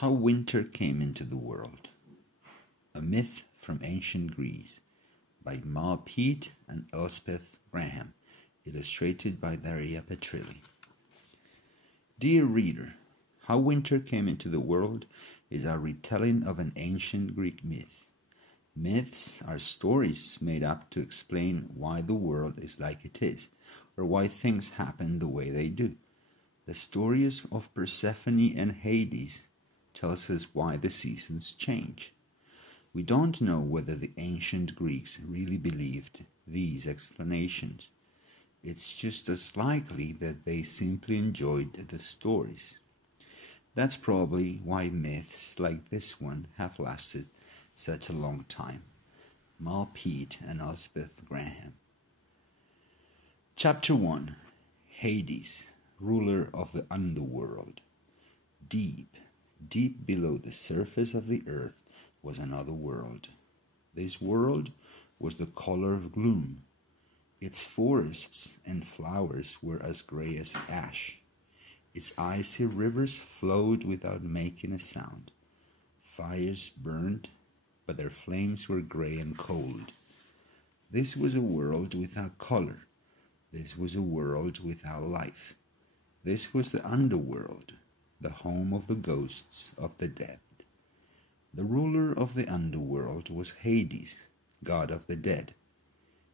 How Winter Came into the World. A Myth from Ancient Greece by Ma Pete and Elspeth Graham, illustrated by Daria Petrilli. Dear reader, How Winter Came into the World is a retelling of an ancient Greek myth. Myths are stories made up to explain why the world is like it is, or why things happen the way they do. The stories of Persephone and Hades tells us why the seasons change. We don't know whether the ancient Greeks really believed these explanations. It's just as likely that they simply enjoyed the stories. That's probably why myths like this one have lasted such a long time. Ma Pete and Elspeth Graham. Chapter 1. Hades, ruler of the underworld. Deep below the surface of the earth was another world. This world was the color of gloom. Its forests and flowers were as gray as ash. Its icy rivers flowed without making a sound. Fires burned, but their flames were gray and cold. This was a world without color. This was a world without life. This was the underworld, the home of the ghosts of the dead. The ruler of the underworld was Hades, god of the dead.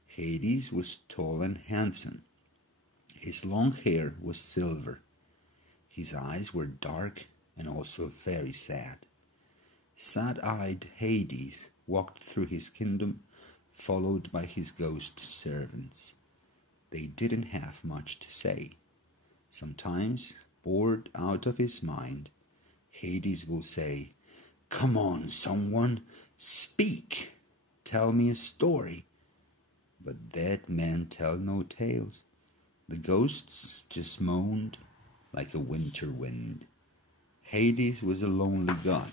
Hades was tall and handsome. His long hair was silver. His eyes were dark and also very sad. Sad-eyed Hades walked through his kingdom, followed by his ghost servants. They didn't have much to say. Sometimes, bored out of his mind, Hades will say, "Come on, someone, speak, tell me a story." But dead men tell no tales. The ghosts just moaned like a winter wind. Hades was a lonely god.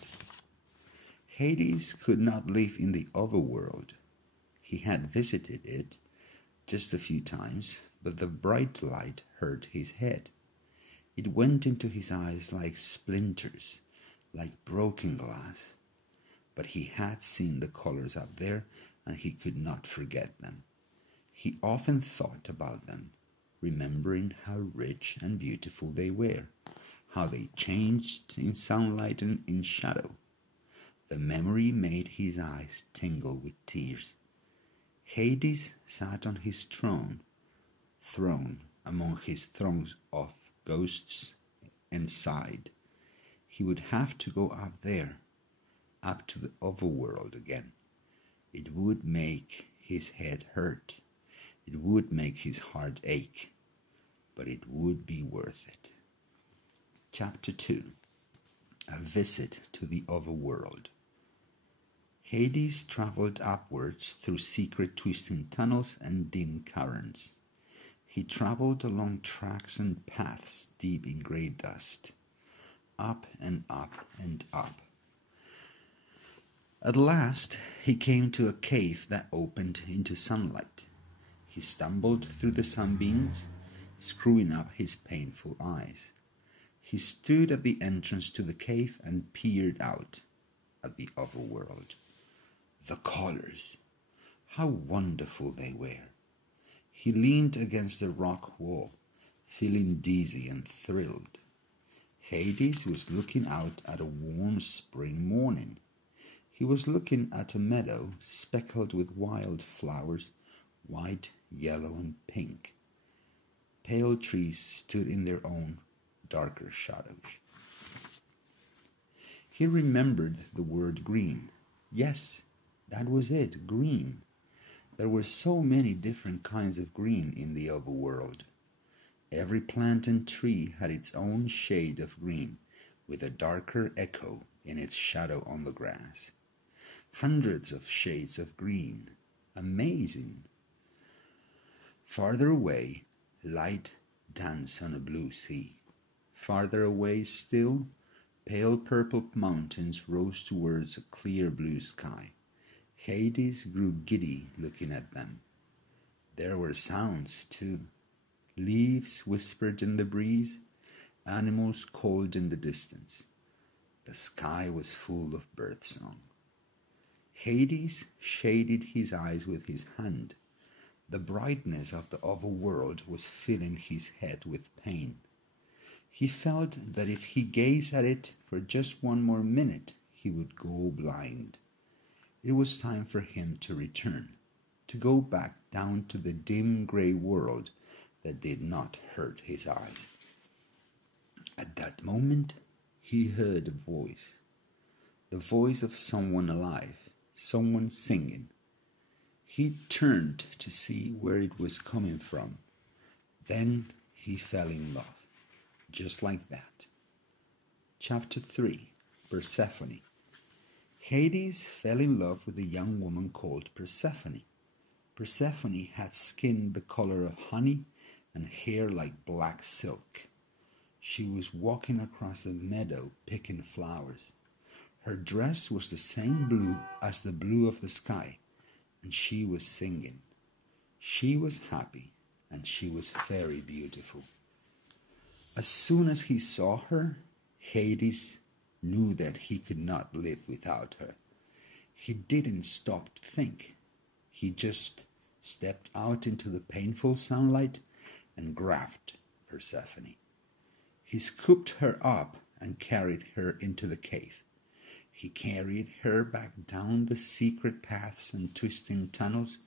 Hades could not live in the overworld. He had visited it just a few times, but the bright light hurt his head. It went into his eyes like splinters, like broken glass. But he had seen the colors up there, and he could not forget them. He often thought about them, remembering how rich and beautiful they were, how they changed in sunlight and in shadow. The memory made his eyes tingle with tears. Hades sat on his throne among his throngs of ghosts, and sighed. He would have to go up there, up to the overworld again. It would make his head hurt. It would make his heart ache. But it would be worth it. Chapter 2. A Visit to the Overworld. Hades traveled upwards through secret twisting tunnels and dim caverns. He traveled along tracks and paths deep in grey dust, up and up and up. At last he came to a cave that opened into sunlight. He stumbled through the sunbeams, screwing up his painful eyes. He stood at the entrance to the cave and peered out at the overworld. The colors! How wonderful they were! He leaned against the rock wall, feeling dizzy and thrilled. Hades was looking out at a warm spring morning. He was looking at a meadow speckled with wild flowers, white, yellow, and pink. Pale trees stood in their own darker shadows. He remembered the word green. Yes, that was it, green. There were so many different kinds of green in the overworld. Every plant and tree had its own shade of green, with a darker echo in its shadow on the grass. Hundreds of shades of green. Amazing! Farther away, light danced on a blue sea. Farther away still, pale purple mountains rose towards a clear blue sky. Hades grew giddy looking at them. There were sounds, too. Leaves whispered in the breeze, animals called in the distance. The sky was full of birdsong. Hades shaded his eyes with his hand. The brightness of the other world was filling his head with pain. He felt that if he gazed at it for just one more minute, he would go blind. It was time for him to return, to go back down to the dim gray world that did not hurt his eyes. At that moment, he heard a voice, the voice of someone alive, someone singing. He turned to see where it was coming from. Then he fell in love, just like that. Chapter 3, Persephone. Hades fell in love with a young woman called Persephone. Persephone had skin the color of honey and hair like black silk. She was walking across a meadow picking flowers. Her dress was the same blue as the blue of the sky, and she was singing. She was happy, and she was very beautiful. As soon as he saw her, Hades knew that he could not live without her. He didn't stop to think. He just stepped out into the painful sunlight and grabbed Persephone. He scooped her up and carried her into the cave. He carried her back down the secret paths and twisting tunnels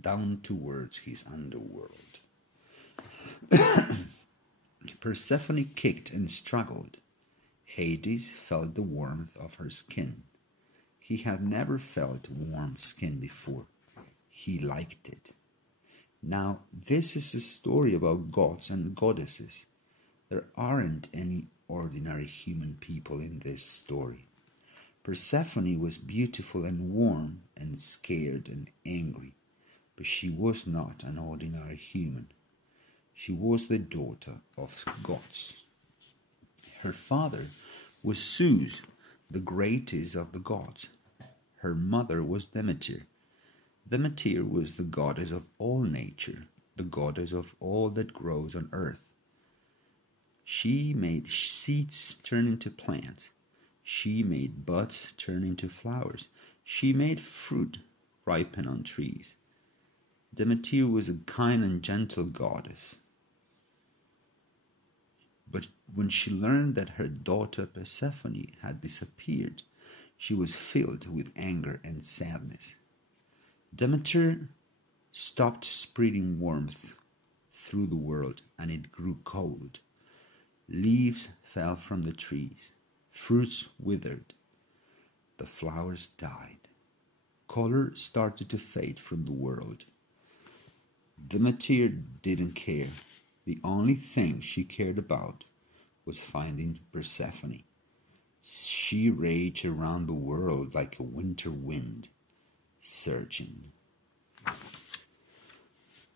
down towards his underworld. Persephone kicked and struggled. Hades felt the warmth of her skin. He had never felt warm skin before. He liked it. Now, this is a story about gods and goddesses. There aren't any ordinary human people in this story. Persephone was beautiful and warm and scared and angry, but she was not an ordinary human. She was the daughter of gods. Her father was Zeus, the greatest of the gods. Her mother was Demeter. Demeter was the goddess of all nature, the goddess of all that grows on earth. She made seeds turn into plants. She made buds turn into flowers. She made fruit ripen on trees. Demeter was a kind and gentle goddess. But when she learned that her daughter Persephone had disappeared, she was filled with anger and sadness. Demeter stopped spreading warmth through the world, and it grew cold. Leaves fell from the trees. Fruits withered. The flowers died. Color started to fade from the world. Demeter didn't care. The only thing she cared about was finding Persephone. She raged around the world like a winter wind, searching.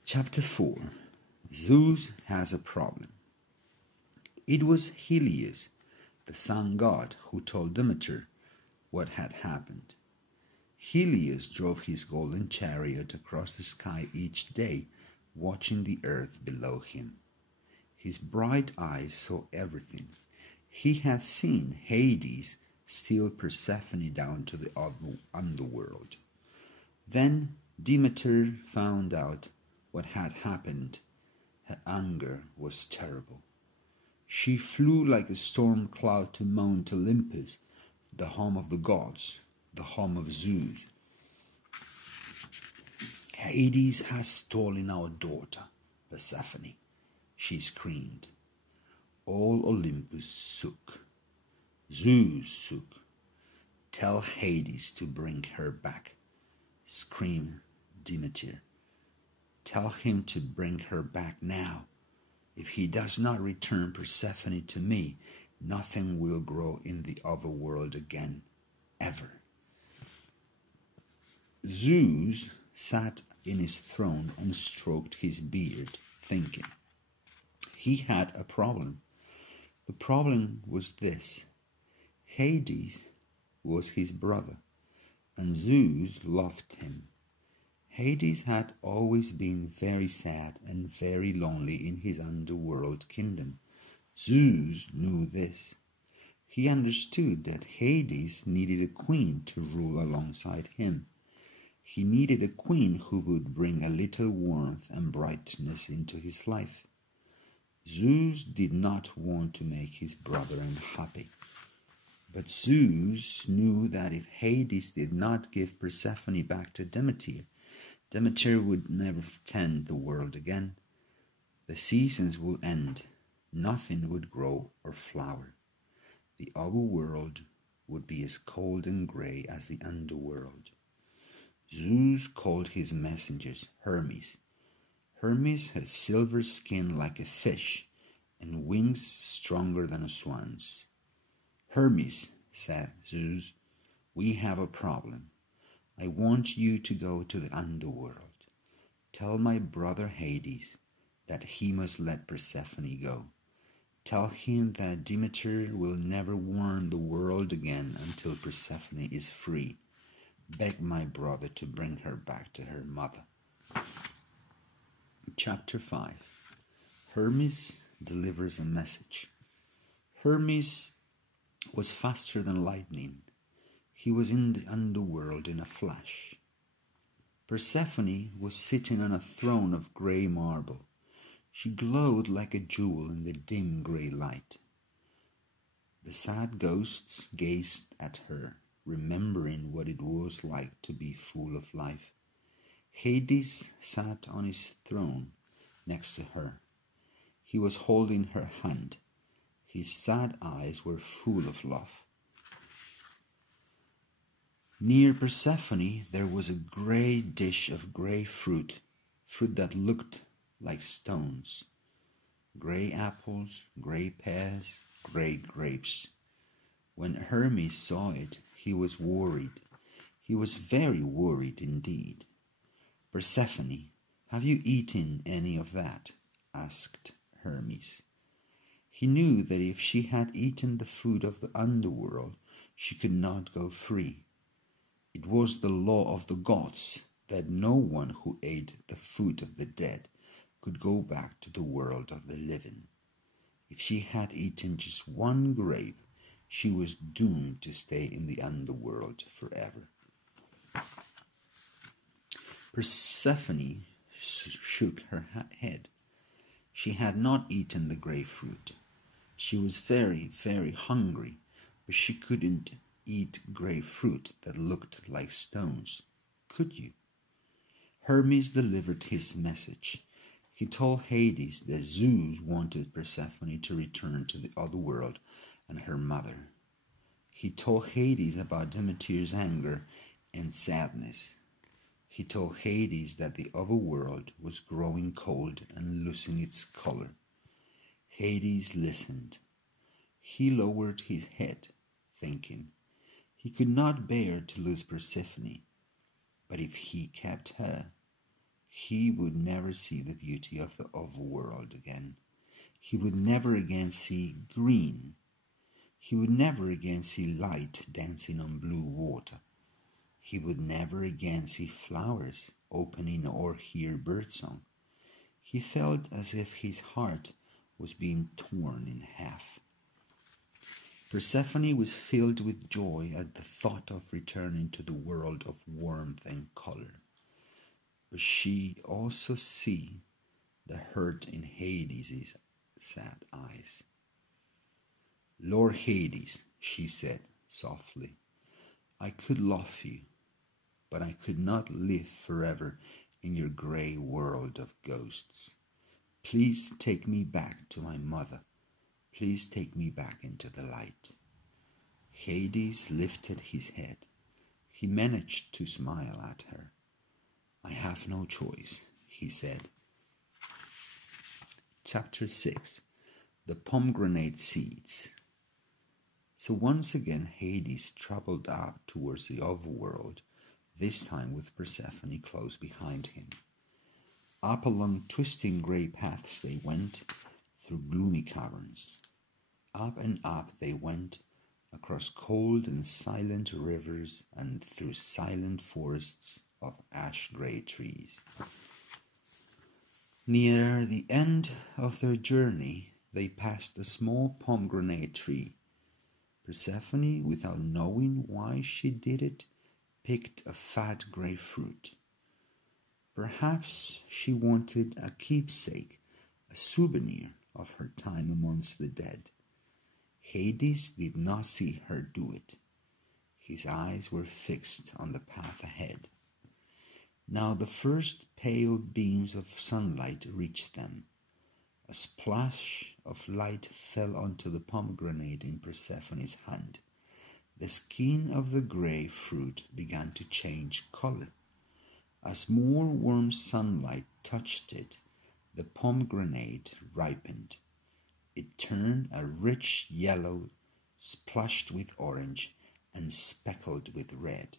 Chapter 4. Zeus has a problem. It was Helios, the sun god, who told Demeter what had happened. Helios drove his golden chariot across the sky each day, watching the earth below him. His bright eyes saw everything. He had seen Hades steal Persephone down to the underworld. Then Demeter found out what had happened. Her anger was terrible. She flew like a storm cloud to Mount Olympus, the home of the gods, the home of Zeus. Hades has stolen our daughter, Persephone, she screamed. All Olympus shook. Zeus shook. Tell Hades to bring her back, screamed Demeter. Tell him to bring her back now. If he does not return Persephone to me, nothing will grow in the overworld again, ever. Zeus sat in his throne and stroked his beard, thinking. He had a problem. The problem was this. Hades was his brother, and Zeus loved him. Hades had always been very sad and very lonely in his underworld kingdom. Zeus knew this. He understood that Hades needed a queen to rule alongside him. He needed a queen who would bring a little warmth and brightness into his life. Zeus did not want to make his brother unhappy. But Zeus knew that if Hades did not give Persephone back to Demeter would never tend the world again. The seasons would end. Nothing would grow or flower. The overworld would be as cold and grey as the underworld. Zeus called his messengers Hermes. Hermes had silver skin like a fish and wings stronger than a swan's. Hermes, said Zeus, we have a problem. I want you to go to the underworld. Tell my brother Hades that he must let Persephone go. Tell him that Demeter will never warm the world again until Persephone is free. Beg my brother to bring her back to her mother. Chapter 5. Hermes delivers a message. Hermes was faster than lightning. He was in the underworld in a flash. Persephone was sitting on a throne of grey marble. She glowed like a jewel in the dim grey light. The sad ghosts gazed at her, remembering what it was like to be full of life. Hades sat on his throne next to her. He was holding her hand. His sad eyes were full of love. Near Persephone there was a grey dish of grey fruit that looked like stones. Grey apples, grey pears, grey grapes. When Hermes saw it, he was worried. He was very worried indeed. Persephone, have you eaten any of that? Asked Hermes. He knew that if she had eaten the food of the underworld, she could not go free. It was the law of the gods that no one who ate the food of the dead could go back to the world of the living. If she had eaten just one grape, she was doomed to stay in the underworld forever. Persephone shook her head. She had not eaten the grapefruit. She was very, very hungry, but she couldn't eat grapefruit that looked like stones. Could you? Hermes delivered his message. He told Hades that Zeus wanted Persephone to return to the other world and her mother. He told Hades about Demeter's anger and sadness. He told Hades that the other world was growing cold and losing its color. Hades listened. He lowered his head, thinking. He could not bear to lose Persephone, but if he kept her, he would never see the beauty of the overworld again. He would never again see green. He would never again see light dancing on blue water. He would never again see flowers opening or hear birdsong. He felt as if his heart was being torn in half. Persephone was filled with joy at the thought of returning to the world of warmth and color. But she also saw the hurt in Hades' sad eyes. Lord Hades, she said softly, I could love you, but I could not live forever in your grey world of ghosts. Please take me back to my mother. Please take me back into the light. Hades lifted his head. He managed to smile at her. I have no choice, he said. Chapter 6. The pomegranate seeds. So once again Hades traveled up towards the overworld, this time with Persephone close behind him. Up along twisting grey paths they went, through gloomy caverns. Up and up they went, across cold and silent rivers and through silent forests of ash-grey trees. Near the end of their journey, they passed a small pomegranate tree. Persephone, without knowing why she did it, picked a fat grapefruit. Perhaps she wanted a keepsake, a souvenir of her time amongst the dead. Hades did not see her do it. His eyes were fixed on the path ahead. Now the first pale beams of sunlight reached them. A splash of light fell onto the pomegranate in Persephone's hand. The skin of the grapefruit began to change color. As more warm sunlight touched it, the pomegranate ripened. It turned a rich yellow, splashed with orange, and speckled with red.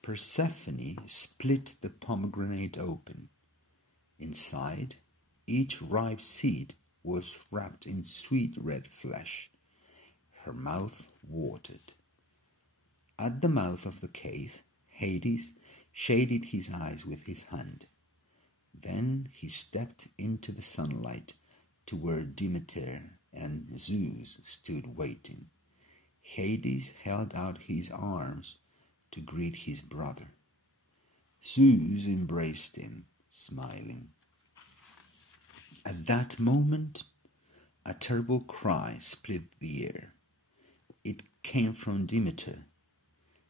Persephone split the pomegranate open. Inside, each ripe seed was wrapped in sweet red flesh. Her mouth watered. At the mouth of the cave, Hades shaded his eyes with his hand. Then he stepped into the sunlight to where Demeter and Zeus stood waiting. Hades held out his arms to greet his brother. Zeus embraced him, smiling. At that moment, a terrible cry split the air. It came from Demeter.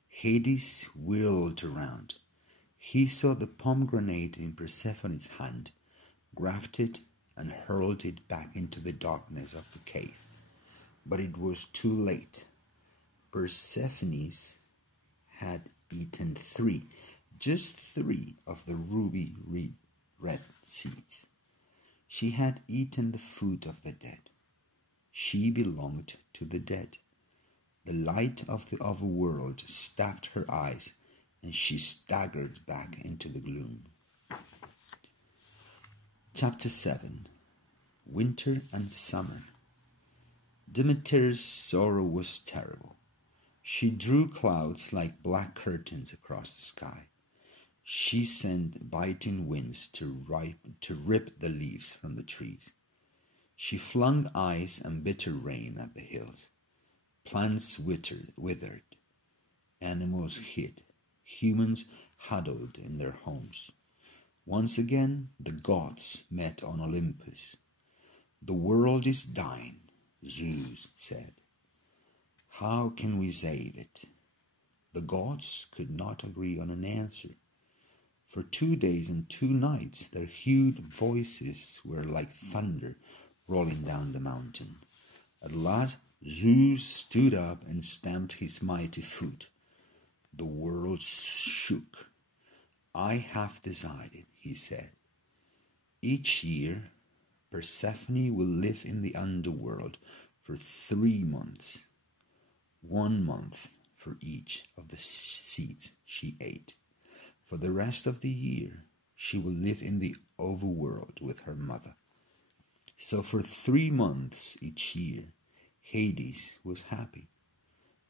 Hades whirled around. He saw the pomegranate in Persephone's hand, grasped it, and hurled it back into the darkness of the cave. But it was too late. Persephone had eaten just three of the ruby red seeds. She had eaten the food of the dead. She belonged to the dead. The light of the overworld stabbed her eyes, and she staggered back into the gloom. Chapter 7. Winter and Summer. Demeter's sorrow was terrible. She drew clouds like black curtains across the sky. She sent biting winds to rip the leaves from the trees. She flung ice and bitter rain at the hills. Plants withered. Animals hid. Humans huddled in their homes. Once again, the gods met on Olympus. "The world is dying," Zeus said. "How can we save it?" The gods could not agree on an answer. For 2 days and 2 nights their huge voices were like thunder rolling down the mountain. At last Zeus stood up and stamped his mighty foot. The world shook. "I have decided," he said. "Each year Persephone will live in the underworld for 3 months. 1 month for each of the seeds she ate. For the rest of the year, she will live in the overworld with her mother." So for 3 months each year, Hades was happy.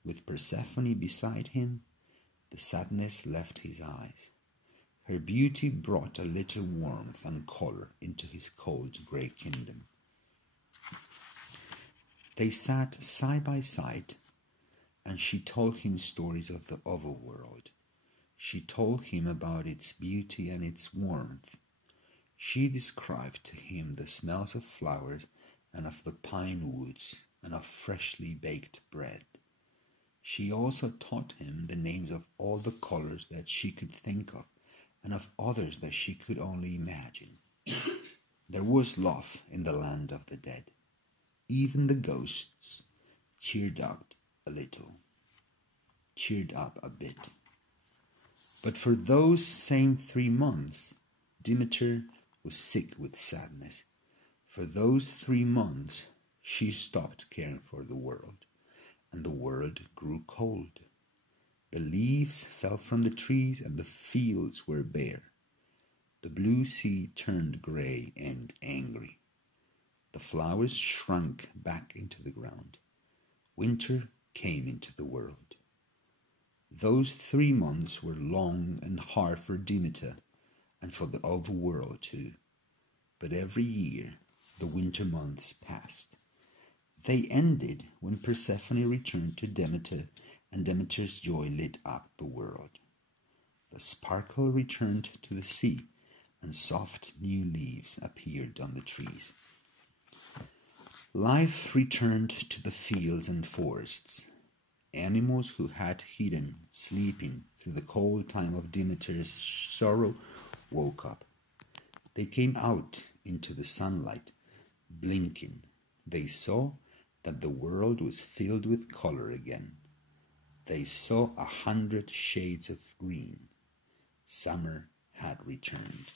With Persephone beside him, the sadness left his eyes. Her beauty brought a little warmth and color into his cold grey kingdom. They sat side by side, and she told him stories of the overworld. She told him about its beauty and its warmth. She described to him the smells of flowers and of the pine woods and of freshly baked bread. She also taught him the names of all the colors that she could think of and of others that she could only imagine. There was love in the land of the dead. Even the ghosts cheered up a bit. But for those same 3 months, Demeter was sick with sadness. For those 3 months, she stopped caring for the world, and the world grew cold. The leaves fell from the trees, and the fields were bare. The blue sea turned grey and angry. The flowers shrunk back into the ground. Winter came into the world. Those 3 months were long and hard for Demeter and for the overworld too. But every year the winter months passed. They ended when Persephone returned to Demeter, and Demeter's joy lit up the world. The sparkle returned to the sea, and soft new leaves appeared on the trees. Life returned to the fields and forests. Animals who had hidden, sleeping through the cold time of Demeter's sorrow, woke up. They came out into the sunlight, blinking. They saw that the world was filled with color again. They saw 100 shades of green. Summer had returned.